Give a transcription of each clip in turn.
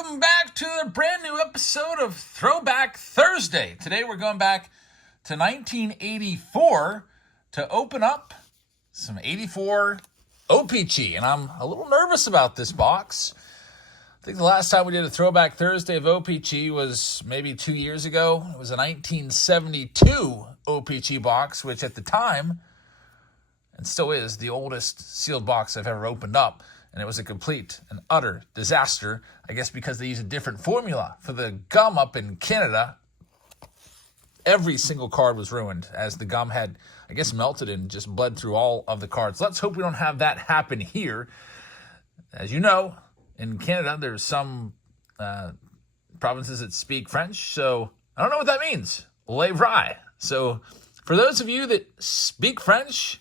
welcome back to a brand new episode of Throwback Thursday. Today we're going back to 1984 to open up some 84 O-PEE-CHEE, and I'm a little nervous about this box. I think the last time we did a Throwback Thursday of O-PEE-CHEE was maybe 2 years ago. It was a 1972 O-PEE-CHEE box, which at the time, and still is, the oldest sealed box I've ever opened up. And it was a complete and utter disaster, I guess because they use a different formula for the gum up in Canada. Every single card was ruined as the gum had, I guess, melted and just bled through all of the cards. Let's hope we don't have that happen here. As you know, in Canada, there's some provinces that speak French, so I don't know what that means. Le vrai. So for those of you that speak French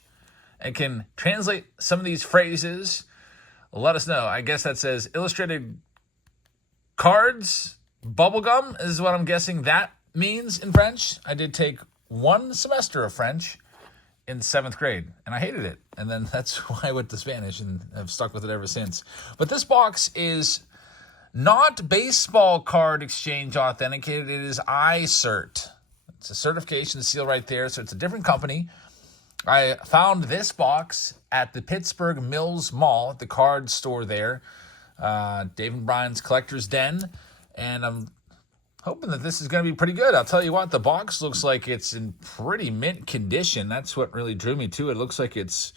and can translate some of these phrases, let us know. I guess that says illustrated cards, bubblegum is what I'm guessing that means in French. I did take one semester of French in 7th grade, and I hated it. And then that's why I went to Spanish, and I've stuck with it ever since. But this box is not baseball card exchange authenticated. It is iCert. It's a certification seal right there, so it's a different company. I found this box at the Pittsburgh Mills Mall, at the card store there, Dave and Brian's Collector's Den, and I'm hoping that this is going to be pretty good. I'll tell you what, the box looks like it's in pretty mint condition. That's what really drew me to it. It looks like it's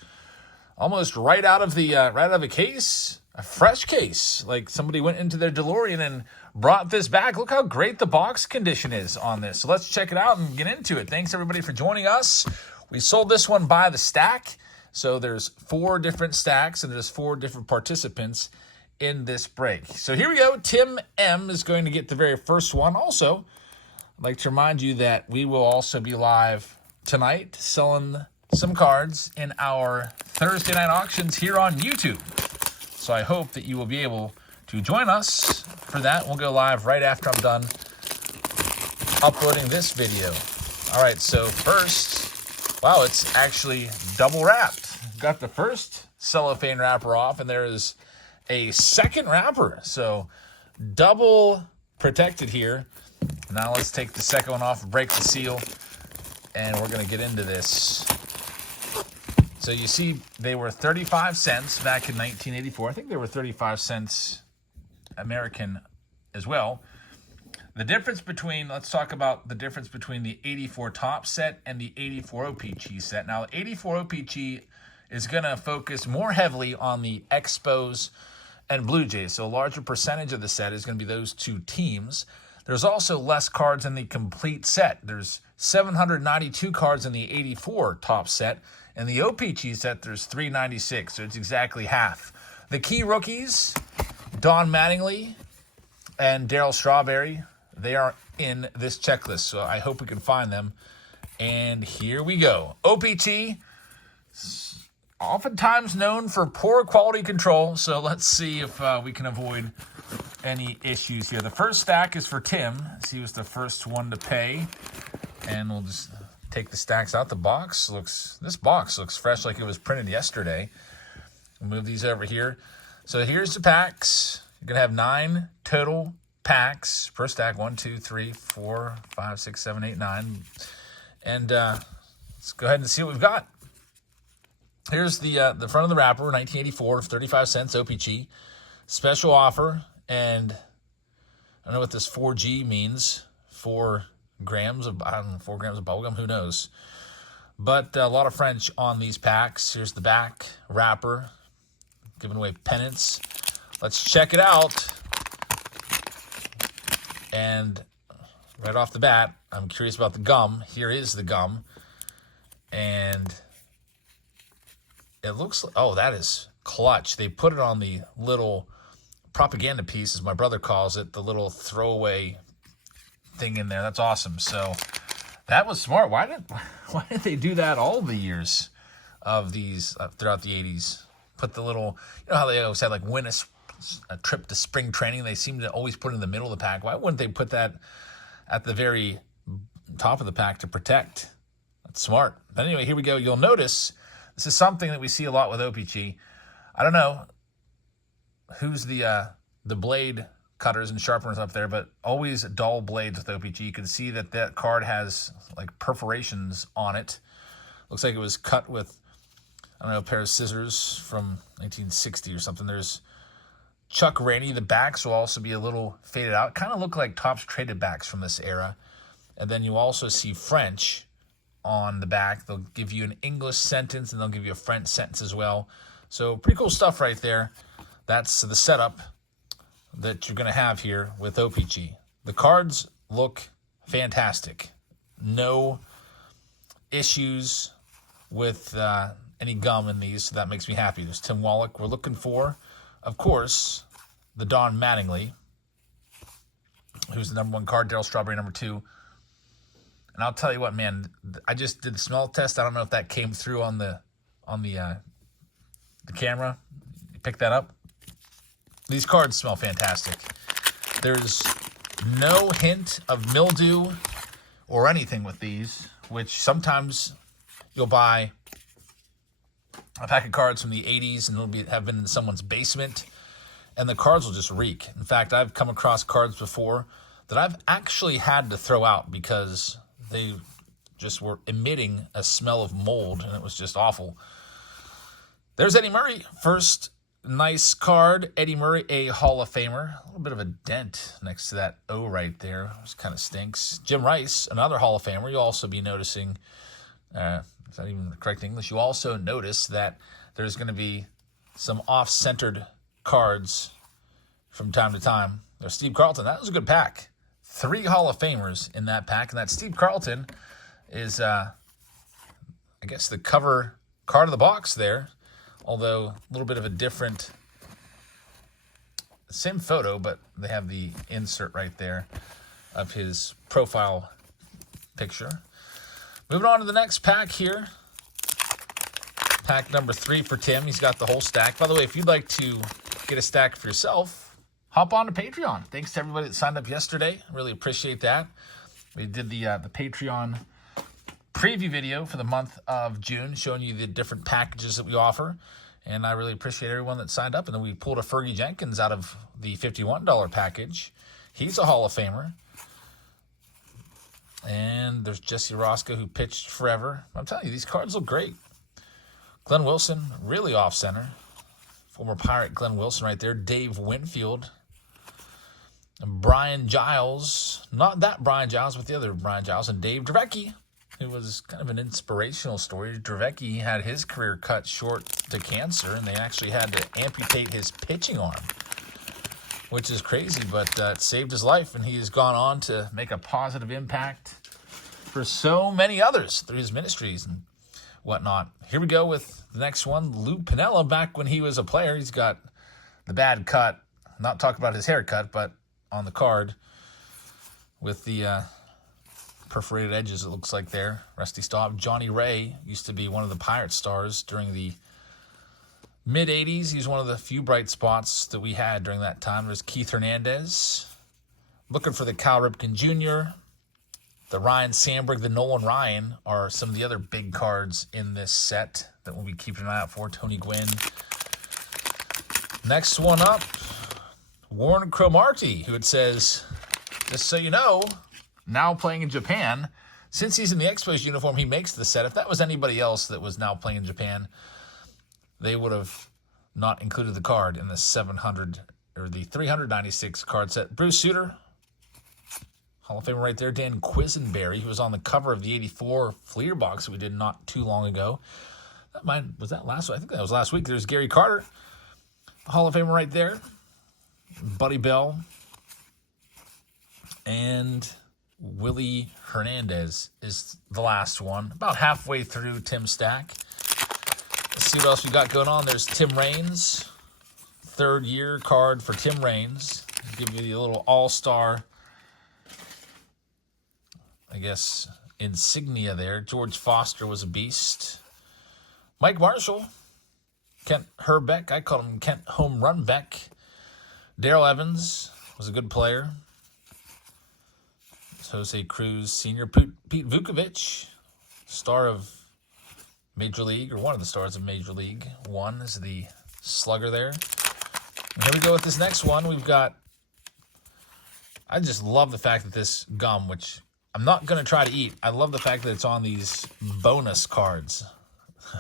almost right out of the case, a fresh case, like somebody went into their DeLorean and brought this back. Look how great the box condition is on this. So let's check it out and get into it. Thanks everybody for joining us. We sold this one by the stack, so there's 4 different stacks, and there's 4 different participants in this break. So here we go. Tim M is going to get the very first one. Also, I'd like to remind you that we will also be live tonight selling some cards in our Thursday night auctions here on YouTube. So I hope that you will be able to join us for that. We'll go live right after I'm done uploading this video. All right, so first, wow, it's actually double wrapped. Got the first cellophane wrapper off, and there is a second wrapper. So double protected here. Now let's take the second one off, break the seal, and we're going to get into this. So you see they were 35 cents back in 1984. I think they were 35 cents American as well. The difference between, let's talk about the difference between the 84 top set and the 84 O-PEE-CHEE set. Now, 84 O-PEE-CHEE is going to focus more heavily on the Expos and Blue Jays. So a larger percentage of the set is going to be those 2 teams. There's also less cards in the complete set. There's 792 cards in the 84 top set. In the O-PEE-CHEE set, there's 396, so it's exactly half. The key rookies, Don Mattingly and Darryl Strawberry, they are in this checklist, so I hope we can find them. And here we go. O-PEE-CHEE, oftentimes known for poor quality control, so let's see if we can avoid any issues here. The first stack is for Tim, as he was the first one to pay. And we'll just take the stacks out. This box looks fresh, like it was printed yesterday. We'll move these over here. So here's the packs. You're going to have 9 total packs per stack. 1, 2, 3, 4, 5, 6, 7, 8, 9. And let's go ahead and see what we've got. Here's the front of the wrapper, 1984, 35 cents, O-PEE-CHEE. Special offer, and I don't know what this 4G means. 4 grams of, I don't know, 4 grams of bubblegum, who knows. But a lot of French on these packs. Here's the back wrapper, giving away pennants. Let's check it out. And right off the bat, I'm curious about the gum. Here is the gum. And it looks like, oh, that is clutch. They put it on the little propaganda piece, as my brother calls it, the little throwaway thing in there. That's awesome. So that was smart. Why did they do that all the years of these throughout the 80s? Put the little, you know how they always had like win a trip to spring training? They seem to always put it in the middle of the pack. Why wouldn't they put that at the very top of the pack to protect? That's smart. But anyway, here we go. You'll notice this is something that we see a lot with O-PEE-CHEE. I don't know who's the blade cutters and sharpeners up there, but always dull blades with O-PEE-CHEE. You can see that that card has like perforations on it. Looks like it was cut with, I don't know, a pair of scissors from 1960 or something. There's Chuck Rainey. The backs will also be a little faded out. Kind of look like Topps traded backs from this era. And then you also see French on the back. They'll give you an English sentence and they'll give you a French sentence as well. So pretty cool stuff right there. That's the setup that you're going to have here with O-PEE-CHEE. The cards look fantastic. No issues with any gum in these, so that makes me happy. There's Tim Wallach. We're looking for, of course, the Don Mattingly, who's the number 1 card, Darryl Strawberry number 2. And I'll tell you what, man, I just did the smell test. I don't know if that came through on the camera. You picked that up? These cards smell fantastic. There's no hint of mildew or anything with these, which sometimes you'll buy a pack of cards from the 80s and have been in someone's basement, and the cards will just reek. In fact, I've come across cards before that I've actually had to throw out because they just were emitting a smell of mold, and it was just awful. There's Eddie Murray. First nice card. Eddie Murray, a Hall of Famer. A little bit of a dent next to that O right there, which kind of stinks. Jim Rice, another Hall of Famer. You'll also be noticing, is that even the correct English? You also notice that there's going to be some off-centered cards from time to time. There's Steve Carlton. That was a good pack. 3 Hall of Famers in that pack. And that Steve Carlton is, I guess, the cover card of the box there. Although a little bit of a different, same photo, but they have the insert right there of his profile picture. Moving on to the next pack here. Pack number 3 for Tim. He's got the whole stack. By the way, if you'd like to get a stack for yourself, hop on to Patreon. Thanks to everybody that signed up yesterday. I really appreciate that. We did the Patreon preview video for the month of June, showing you the different packages that we offer. And I really appreciate everyone that signed up. And then we pulled a Fergie Jenkins out of the $51 package. He's a Hall of Famer. And there's Jesse Roscoe, who pitched forever. I'm telling you, these cards look great. Glenn Wilson, really off-center. Former Pirate Glenn Wilson right there. Dave Winfield. And Brian Giles. Not that Brian Giles, but the other Brian Giles. And Dave Dravecky. It was kind of an inspirational story. Dravecky had his career cut short to cancer, and they actually had to amputate his pitching arm, which is crazy, but it saved his life, and he has gone on to make a positive impact for so many others through his ministries and whatnot. Here we go with the next one. Lou Piniella, back when he was a player. He's got the bad cut. Not talking about his haircut, but on the card with the perforated edges, it looks like there. Rusty Staub. Johnny Ray used to be one of the Pirate stars during the mid-'80s. He's one of the few bright spots that we had during that time. There's Keith Hernandez. Looking for the Cal Ripken Jr., the Ryan Sandberg, the Nolan Ryan are some of the other big cards in this set that we'll be keeping an eye out for. Tony Gwynn. Next one up, Warren Cromartie, who it says, just so you know, now playing in Japan. Since he's in the Expos uniform, he makes the set. If that was anybody else that was now playing in Japan, they would have not included the card in the 700 or the 396 card set. Bruce Sutter, Hall of Famer right there. Dan Quisenberry, who was on the cover of the 84 Fleer box that we did not too long ago. Was that last week? I think that was last week. There's Gary Carter, Hall of Famer right there. Buddy Bell. And Willie Hernandez is the last one. About halfway through Tim's stack. Let's see what else we got going on. There's Tim Raines. 3rd year card for Tim Raines. Give you the little all-star, I guess, insignia there. George Foster was a beast. Mike Marshall. Kent Herbeck. I call him Kent Home Run Beck. Darrell Evans was a good player. Jose Cruz Sr. Pete Vukovich, star of Major League, or one of the stars of Major League. One is the slugger there. And here we go with this next one. We've got I just love the fact that this gum, which I'm not going to try to eat, I love the fact that it's on these bonus cards.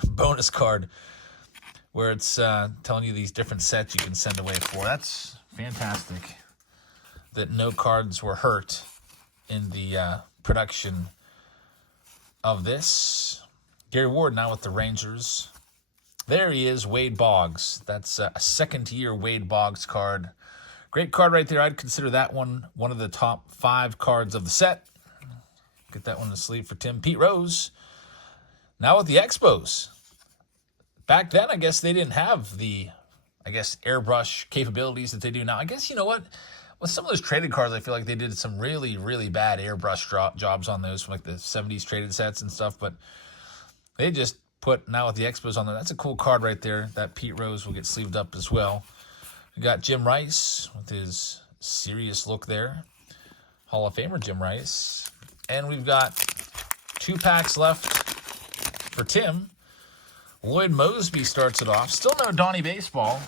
Bonus card where it's telling you these different sets you can send away for. That's fantastic that no cards were hurt in the production of this. Gary Ward now with the Rangers. There he is, Wade Boggs. That's a second-year Wade Boggs card. Great card right there. I'd consider that one of the top 5 cards of the set. Get that one to sleep for Tim. Pete Rose. Now with the Expos. Back then, I guess they didn't have the, airbrush capabilities that they do now. I guess, you know what? With some of those traded cards, I feel like they did some really, really bad airbrush jobs on those from like the 70s traded sets and stuff. But they just put now with the Expos on there. That's a cool card right there. That Pete Rose will get sleeved up as well. We got Jim Rice with his serious look there. Hall of Famer Jim Rice. And we've got 2 packs left for Tim. Lloyd Mosby starts it off. Still no Donnie Baseball.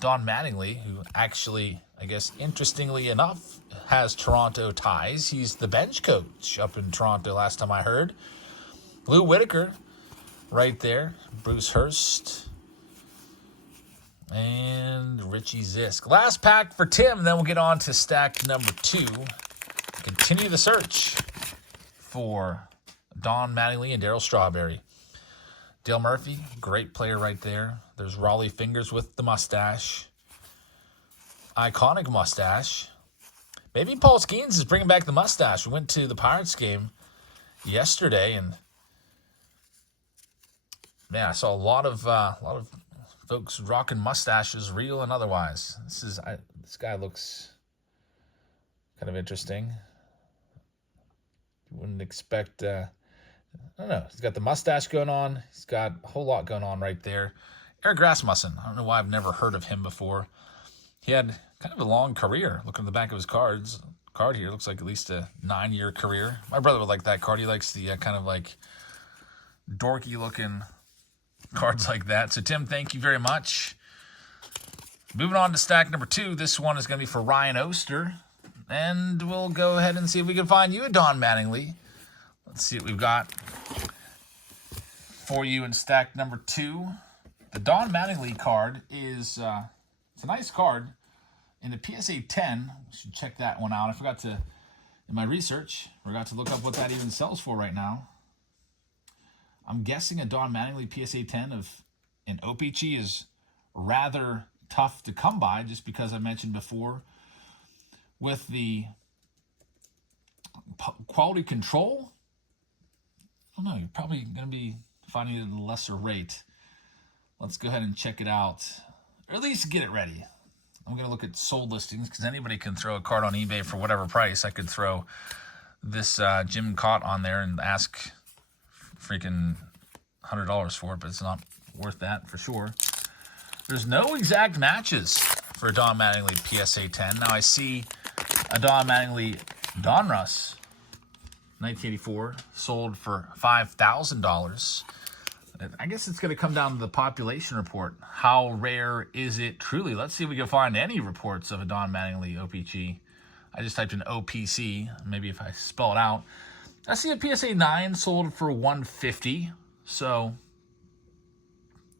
Don Mattingly, who actually, I guess, interestingly enough, has Toronto ties. He's the bench coach up in Toronto last time I heard. Lou Whitaker right there. Bruce Hurst. And Richie Zisk. Last pack for Tim, then we'll get on to stack number 2. Continue the search for Don Mattingly and Darryl Strawberry. Dale Murphy, great player right there. There's Raleigh Fingers with the mustache. Iconic mustache. Maybe Paul Skeens is bringing back the mustache. We went to the Pirates game yesterday, and man, I saw a lot of folks rocking mustaches, real and otherwise. This guy looks kind of interesting. You wouldn't expect. I don't know. He's got the mustache going on. He's got a whole lot going on right there. Eric Rasmussen. I don't know why I've never heard of him before. He had kind of a long career. Looking at the back of his card here, looks like at least a 9-year career. My brother would like that card. He likes the kind of like dorky looking cards like that. So, Tim, thank you very much. Moving on to stack number 2. This one is going to be for Ryan Oster. And we'll go ahead and see if we can find you a Don Mattingly. Let's see what we've got for you in stack number 2. The Don Mattingly card is it's a nice card. In the PSA 10, we should check that one out. I forgot to, in my research, to look up what that even sells for right now. I'm guessing a Don Mattingly PSA 10 of an O-PEE-CHEE is rather tough to come by, just because I mentioned before with the quality control. I don't know, you're probably going to be finding it at a lesser rate. Let's go ahead and check it out, or at least get it ready. I'm going to look at sold listings because anybody can throw a card on eBay for whatever price. I could throw this Jim Cott on there and ask freaking $100 for it, but it's not worth that for sure. There's no exact matches for a Don Mattingly PSA 10. Now I see a Don Mattingly Donruss 1984 sold for $5,000. I guess it's going to come down to the population report. How rare is it truly? Let's see if we can find any reports of a Don Mattingly O-PEE-CHEE. I just typed in O-P-C. Maybe if I spell it out. I see a PSA 9 sold for $150. So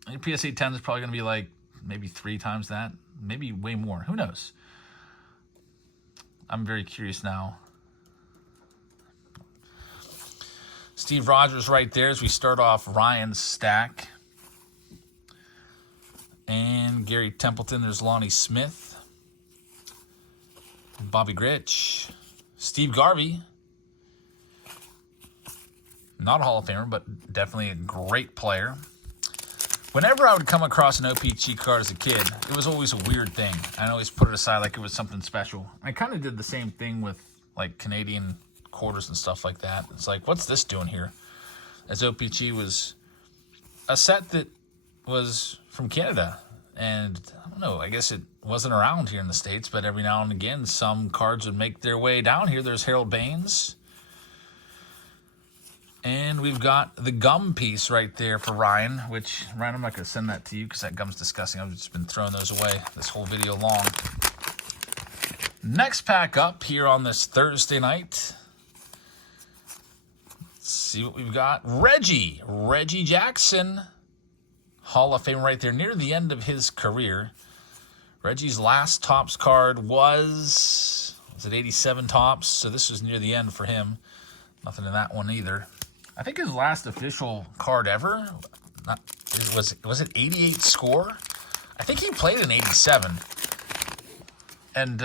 a PSA 10 is probably going to be like maybe 3 times that. Maybe way more. Who knows? I'm very curious now. Steve Rogers right there as we start off Ryan's stack. And Gary Templeton, there's Lonnie Smith. Bobby Grich. Steve Garvey. Not a Hall of Famer, but definitely a great player. Whenever I would come across an O-PEE-CHEE card as a kid, it was always a weird thing. I always put it aside like it was something special. I kind of did the same thing with like Canadian quarters and stuff like that. It's like, what's this doing here? As O-PEE-CHEE was a set that was from Canada. And I don't know, I guess it wasn't around here in the States, but every now and again, some cards would make their way down here. There's Harold Baines. And we've got the gum piece right there for Ryan, which, Ryan, I'm not going to send that to you because that gum's disgusting. I've just been throwing those away this whole video long. Next pack up here on this Thursday night. Let's see what we've got. Reggie Jackson. Hall of Fame right there near the end of his career. Reggie's last Topps card was it 87 Topps? So this was near the end for him. Nothing in that one either. I think his last official card ever, was it 88 score? I think he played in 87. And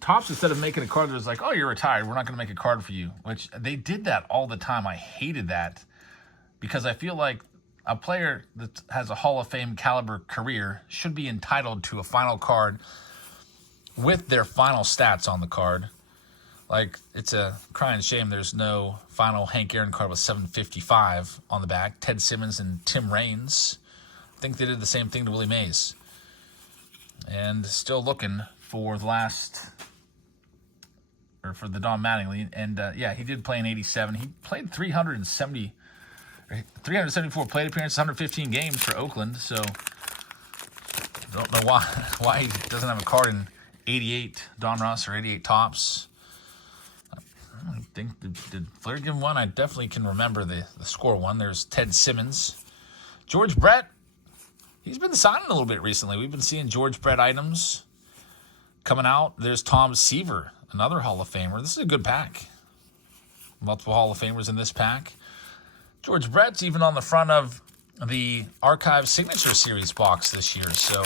Topps, instead of making a card that was like, oh, you're retired, we're not going to make a card for you, which they did that all the time. I hated that because I feel like a player that has a Hall of Fame caliber career should be entitled to a final card with their final stats on the card. Like, it's a crying shame there's no final Hank Aaron card with 755 on the back. Ted Simmons and Tim Raines. I think they did the same thing to Willie Mays. And still looking for the Don Mattingly. And, yeah, he did play in 87. He played 374 plate appearances, 115 games for Oakland. So, don't know why he doesn't have a card in 88 Don Russ or 88 Topps. I think, did Flair give him one? I definitely can remember the score one. There's Ted Simmons. George Brett, he's been signing a little bit recently. We've been seeing George Brett items coming out. There's Tom Seaver, another Hall of Famer. This is a good pack. Multiple Hall of Famers in this pack. George Brett's even on the front of the Archive Signature Series box this year. So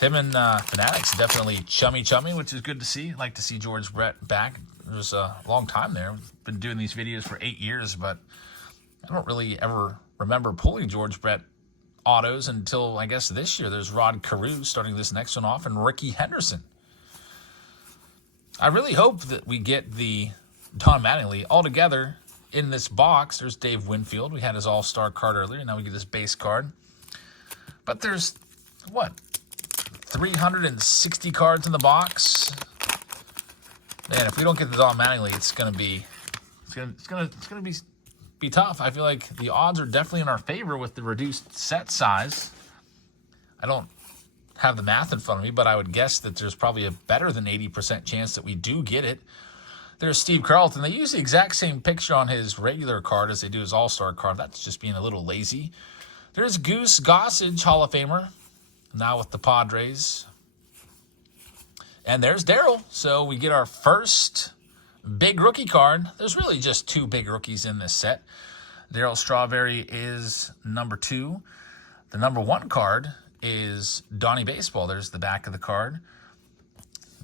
him and Fanatics definitely chummy, which is good to see. Like to see George Brett back. It was a long time there. Been doing these videos for 8 years, but I don't really ever remember pulling George Brett autos until, I guess, this year. There's Rod Carew starting this next one off, and Ricky Henderson. I really hope that we get the Don Mattingly all together in this box. There's Dave Winfield. We had his all-star card earlier. Now we get this base card. But there's, 360 cards in the box. Man, if we don't get the Don Mattingly, it's gonna be tough. I feel like the odds are definitely in our favor with the reduced set size. I don't have the math in front of me, but I would guess that there's probably a better than 80% chance that we do get it. There's Steve Carlton. They use the exact same picture on his regular card as they do his all-star card. That's just being a little lazy. There's Goose Gossage, Hall of Famer, now with the Padres. And there's Darryl. So we get our first big rookie card. There's really just 2 big rookies in this set. Darryl Strawberry is number 2. The number 1 card is Donnie Baseball. There's the back of the card.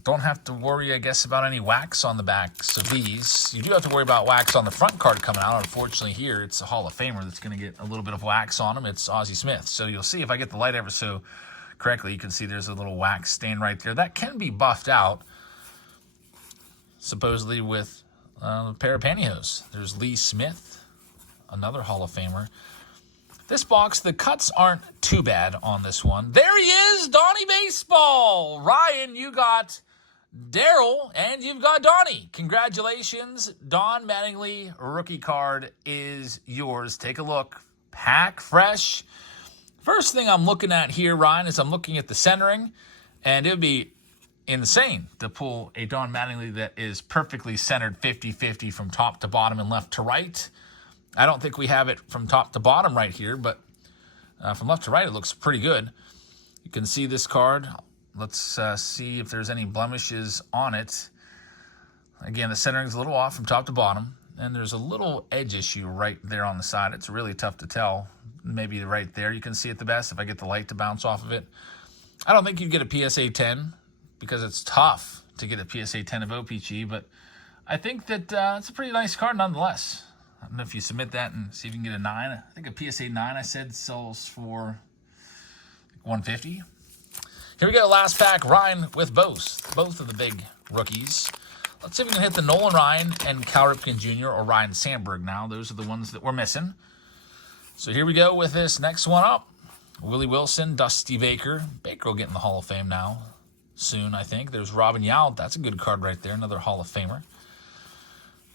Don't have to worry, I guess, about any wax on the backs of these. You do have to worry about wax on the front card coming out. Unfortunately, here, it's a Hall of Famer that's going to get a little bit of wax on him. It's Ozzie Smith. So you'll see if I get the light ever so correctly, you can see there's a little wax stain right there. That can be buffed out, supposedly, with a pair of pantyhose. There's Lee Smith, another Hall of Famer. This box, the cuts aren't too bad on this one. There he is, Donnie Baseball. Ryan, you got Darryl, and you've got Donnie. Congratulations. Don Mattingly rookie card is yours. Take a look. Pack fresh. First thing I'm looking at here, Ryan, is I'm looking at the centering, and it would be insane to pull a Don Mattingly that is perfectly centered 50-50 from top to bottom and left to right. I don't think we have it from top to bottom right here, but from left to right, it looks pretty good. You can see this card. Let's see if there's any blemishes on it. Again, the centering's a little off from top to bottom, and there's a little edge issue right there on the side. It's really tough to tell. Maybe right there you can see it the best if I get the light to bounce off of it. I don't think you'd get a PSA 10 because it's tough to get a PSA 10 of O-PEE-CHEE, but I think that it's a pretty nice card nonetheless. I don't know if you submit that and see if you can get a 9. I think a PSA 9, I said, sells for $150. Here we go, last pack. Ryan with both of the big rookies. Let's see if we can hit the Nolan Ryan and Cal Ripken Jr. or Ryan Sandberg now. Those are the ones that we're missing. So here we go with this next one up. Willie Wilson, Dusty Baker. Baker will get in the Hall of Fame now soon, I think. There's Robin Yount. That's a good card right there, another Hall of Famer.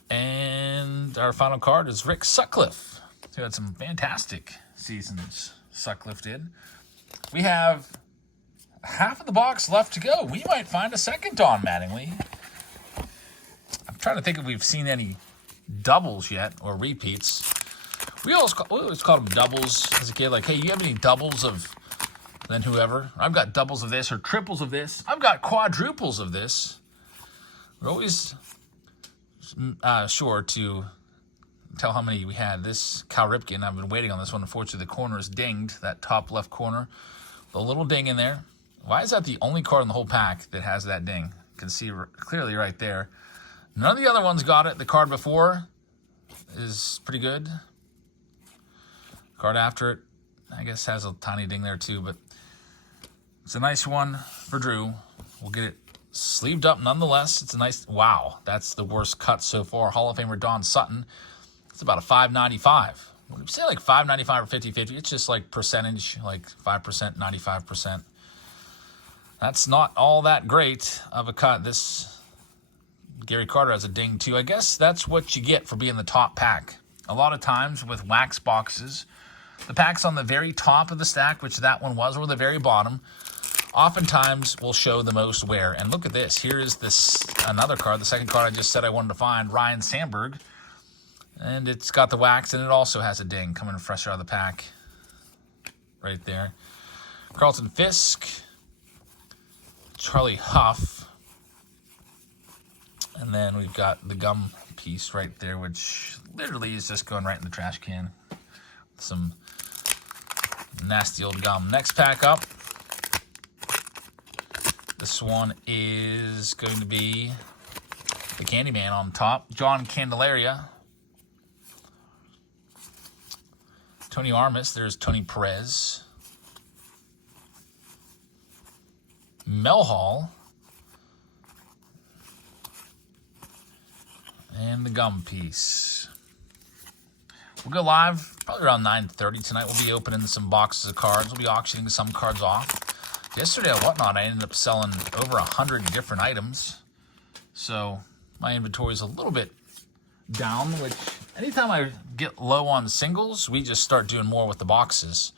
And our final card is Rick Sutcliffe, who had some fantastic seasons. Sutcliffe did. We have half of the box left to go. We might find a second Don Mattingly. I'm trying to think if we've seen any doubles yet or repeats. We always called them doubles as a kid. Like, hey, you have any doubles of then whoever? I've got doubles of this or triples of this. I've got quadruples of this. We're always sure to tell how many we had. This Cal Ripken, I've been waiting on this one. Unfortunately, the corner is dinged, that top left corner. The little ding in there. Why is that the only card in the whole pack that has that ding? You can see clearly right there. None of the other ones got it. The card before is pretty good. Card after it, I guess, has a tiny ding there too, but it's a nice one for Drew. We'll get it sleeved up nonetheless. It's a nice, wow, that's the worst cut so far. Hall of Famer Don Sutton. It's about a $5.95. Would you say like $5.95 or 50-50? It's just like percentage, like 5%, 95%. That's not all that great of a cut. This Gary Carter has a ding too. I guess that's what you get for being the top pack. A lot of times with wax boxes, the packs on the very top of the stack, which that one was, or the very bottom, oftentimes will show the most wear. And look at this. Here is this another card, the second card I just said I wanted to find, Ryan Sandberg. And it's got the wax, and it also has a ding coming fresh out of the pack. Right there. Carlton Fisk. Charlie Huff. And then we've got the gum piece right there, which literally is just going right in the trash can. Some nasty old gum. Next pack up. This one is going to be the Candyman on top. John Candelaria. Tony Armas. There's Tony Perez. Mel Hall. And the gum piece. We'll go live probably around 9:30 tonight. We'll be opening some boxes of cards. We'll be auctioning some cards off. Yesterday at Whatnot, I ended up selling over 100 different items. So my inventory is a little bit down, which anytime I get low on singles, we just start doing more with the boxes.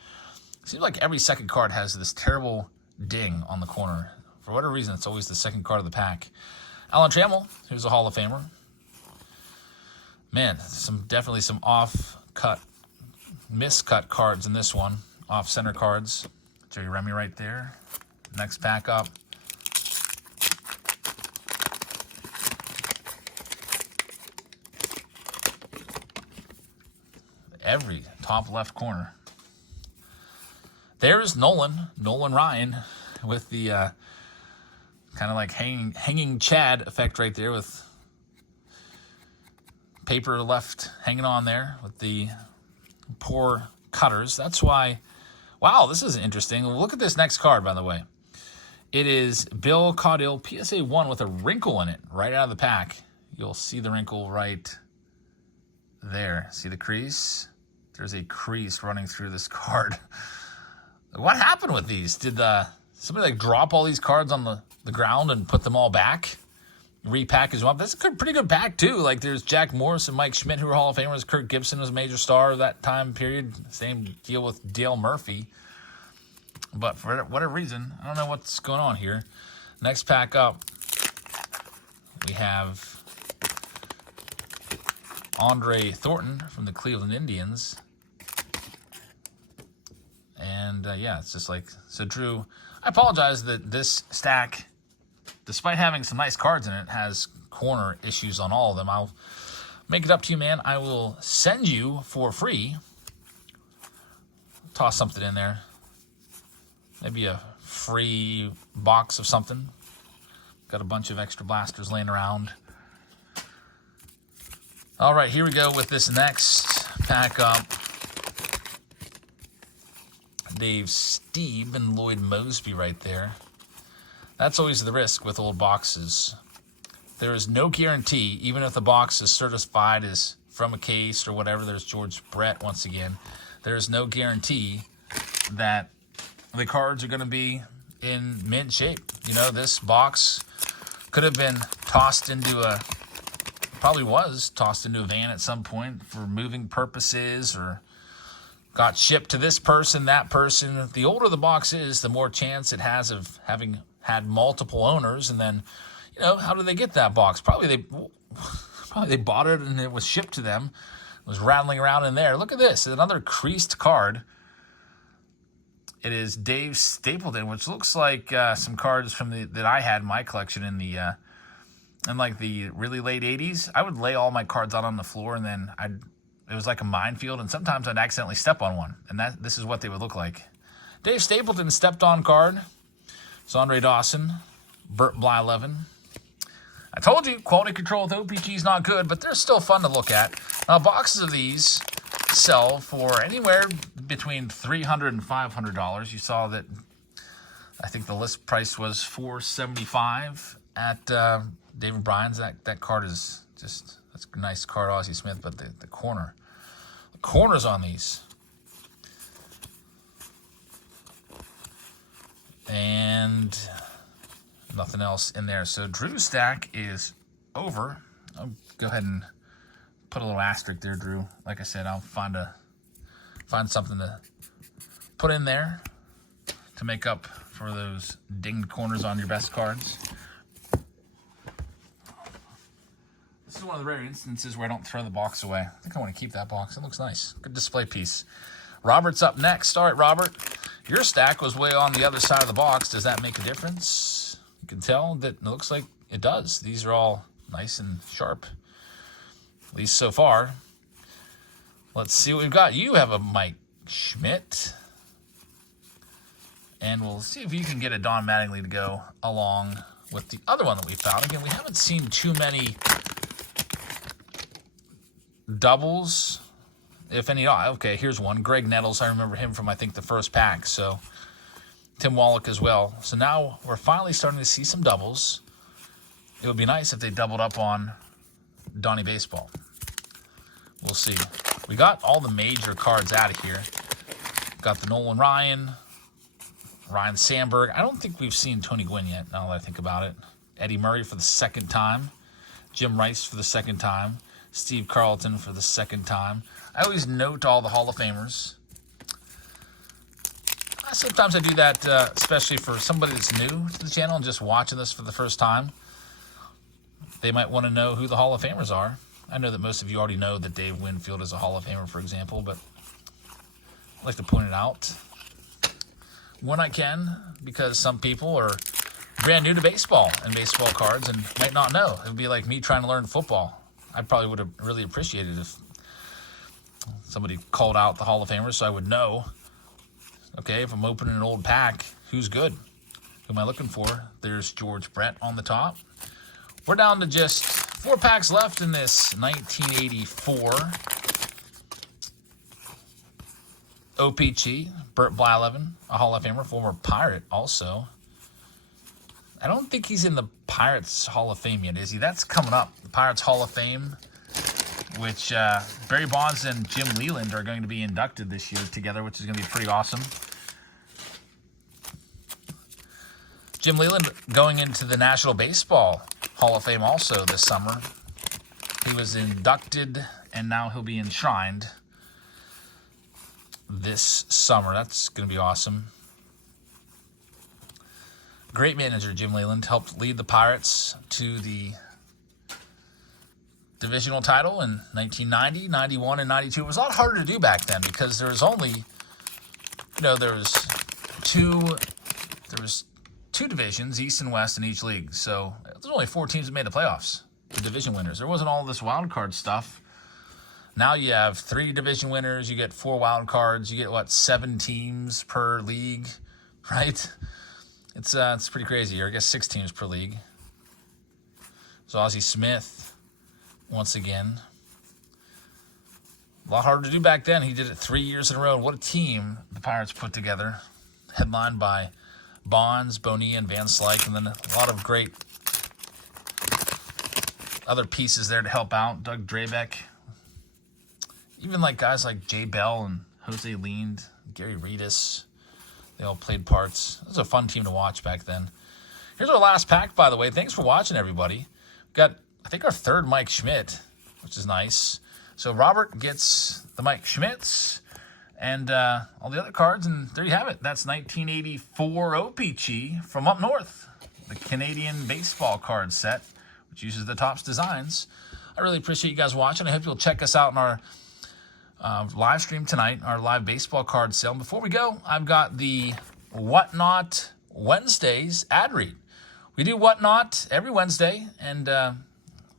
It seems like every second card has this terrible ding on the corner. For whatever reason, it's always the second card of the pack. Alan Trammell, who's a Hall of Famer. Man, definitely some off-cut, miscut cards in this one. Off-center cards. Jerry Remy right there. Next pack up. Every top left corner. There's Nolan Ryan with the kind of like hanging Chad effect right there with paper left hanging on there with the poor cutters. That's why, wow, this is interesting. Look at this next card, by the way. It is Bill Caudill PSA 1 with a wrinkle in it right out of the pack. You'll see the wrinkle right there. See the crease? There's a crease running through this card. What happened with these? Did somebody like drop all these cards on the ground and put them all back? Repackage them up. That's a pretty good pack, too. Like, there's Jack Morris and Mike Schmidt, who are Hall of Famers. Kirk Gibson was a major star of that time period. Same deal with Dale Murphy. But for whatever reason, I don't know what's going on here. Next pack up, we have Andre Thornton from the Cleveland Indians. And, yeah, it's just like, so Drew, I apologize that this stack, despite having some nice cards in it, has corner issues on all of them. I'll make it up to you, man. I will send you for free. Toss something in there. Maybe a free box of something. Got a bunch of extra blasters laying around. All right, here we go with this next pack up. Dave Steeb and Lloyd Mosby right there. That's always the risk with old boxes. There is no guarantee, even if the box is certified as from a case or whatever. There's George Brett once again. There is no guarantee that the cards are going to be in mint shape. You know, this box could have been tossed into probably was tossed into a van at some point for moving purposes or got shipped to this person, that person. The older the box is, the more chance it has of having had multiple owners. And then, how did they get that box? Probably they bought it and it was shipped to them. It was rattling around in there. Look at this, another creased card. It is Dave Stapleton, which looks like some cards from that I had in my collection in the really late 80s. I would lay all my cards out on the floor, and then it was like a minefield, and sometimes I'd accidentally step on one, and this is what they would look like. Dave Stapleton stepped on card. It's Andre Dawson, Burt Blyleven. I told you, quality control with O-PEE-CHEE is not good, but they're still fun to look at. Now, boxes of these sell for anywhere between $300 and $500. You saw that I think the list price was $475 at David Bryan's. That card is that's a nice card, Ozzie Smith, but the corners on these. And nothing else in there. So Drew's stack is over. I'll go ahead and put a little asterisk there, Drew. Like I said, I'll find something to put in there to make up for those dinged corners on your best cards. This is one of the rare instances where I don't throw the box away. I think I want to keep that box. It looks nice. Good display piece. Robert's up next. All right, Robert, your stack was way on the other side of the box. Does that make a difference? You can tell that it looks like it does. These are all nice and sharp, at least so far. Let's see what we've got. You have a Mike Schmidt. And we'll see if you can get a Don Mattingly to go along with the other one that we found. Again, we haven't seen too many doubles, if any. Okay, here's one. Greg Nettles. I remember him from, I think, the first pack. So Tim Wallach as well. So now we're finally starting to see some doubles. It would be nice if they doubled up on Donnie Baseball. We'll see. We got all the major cards out of here. Got the Nolan Ryan Sandberg. I don't think we've seen Tony Gwynn yet, now that I think about it. Eddie Murray for the second time. Jim Rice for the second time. Steve Carlton for the second time. I always note all the Hall of Famers. Sometimes I do that, especially for somebody that's new to the channel and just watching this for the first time. They might want to know who the Hall of Famers are. I know that most of you already know that Dave Winfield is a Hall of Famer, for example, but I like to point it out when I can, because some people are brand new to baseball and baseball cards and might not know. It would be like me trying to learn football. I probably would have really appreciated if somebody called out the Hall of Famers so I would know, okay, if I'm opening an old pack, who's good? Who am I looking for? There's George Brett on the top. We're down to just 4 packs left in this 1984 O-PEE-CHEE, Burt Blyleven, a Hall of Famer, former Pirate also. I don't think he's in the Pirates Hall of Fame yet, is he? That's coming up. The Pirates Hall of Fame, which Barry Bonds and Jim Leland are going to be inducted this year together, which is going to be pretty awesome. Jim Leland going into the National Baseball Hall of Fame also this summer. He was inducted, and now he'll be enshrined this summer. That's going to be awesome. Great manager, Jim Leland. Helped lead the Pirates to the divisional title in 1990, 91, and 92. It was a lot harder to do back then because there was only, there was two divisions, East and West, in each league. So there's only 4 teams that made the playoffs, the division winners. There wasn't all this wild card stuff. Now you have 3 division winners. You get 4 wild cards. You get, 7 teams per league, right? It's pretty crazy. Or I guess 6 teams per league. So Ozzie Smith, once again. A lot harder to do back then. He did it 3 years in a row. What a team the Pirates put together. Headlined by Bonds, Bonilla, and Van Slyke. And then a lot of great other pieces there to help out. Doug Drabeck. Even guys like Jay Bell and Jose Lind, Gary Reedus. They all played parts. It was a fun team to watch back then. Here's our last pack, by the way. Thanks for watching, everybody. We've got, I think, our 3rd Mike Schmidt, which is nice. So Robert gets the Mike Schmidts, and all the other cards. And there you have it. That's 1984 O-PEE-CHEE from up north, the Canadian baseball card set, which uses the Topps designs. I really appreciate you guys watching. I hope you'll check us out in our live stream tonight, our live baseball card sale. And before we go, I've got the Whatnot Wednesdays ad read. We do Whatnot every Wednesday, and I'd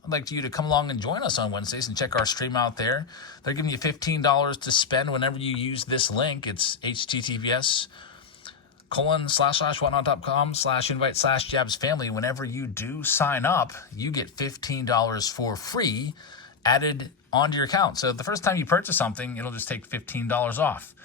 like you to come along and join us on Wednesdays and check our stream out there. They're giving you $15 to spend whenever you use this link. It's https://whatnot.com/invite/jabsfamily. Whenever you do sign up, you get $15 for free added onto your account. So the first time you purchase something, it'll just take $15 off.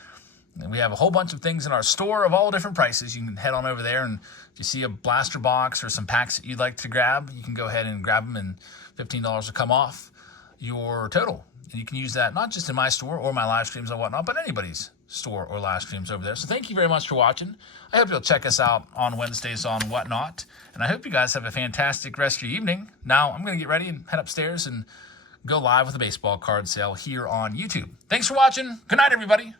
And we have a whole bunch of things in our store of all different prices. You can head on over there, and if you see a blaster box or some packs that you'd like to grab, you can go ahead and grab them, and $15 will come off your total. And you can use that not just in my store or my live streams or whatnot, but anybody's store or live streams over there. So thank you very much for watching. I hope you'll check us out on Wednesdays on Whatnot. And I hope you guys have a fantastic rest of your evening. Now I'm going to get ready and head upstairs and go live with a baseball card sale here on YouTube. Thanks for watching. Good night, everybody.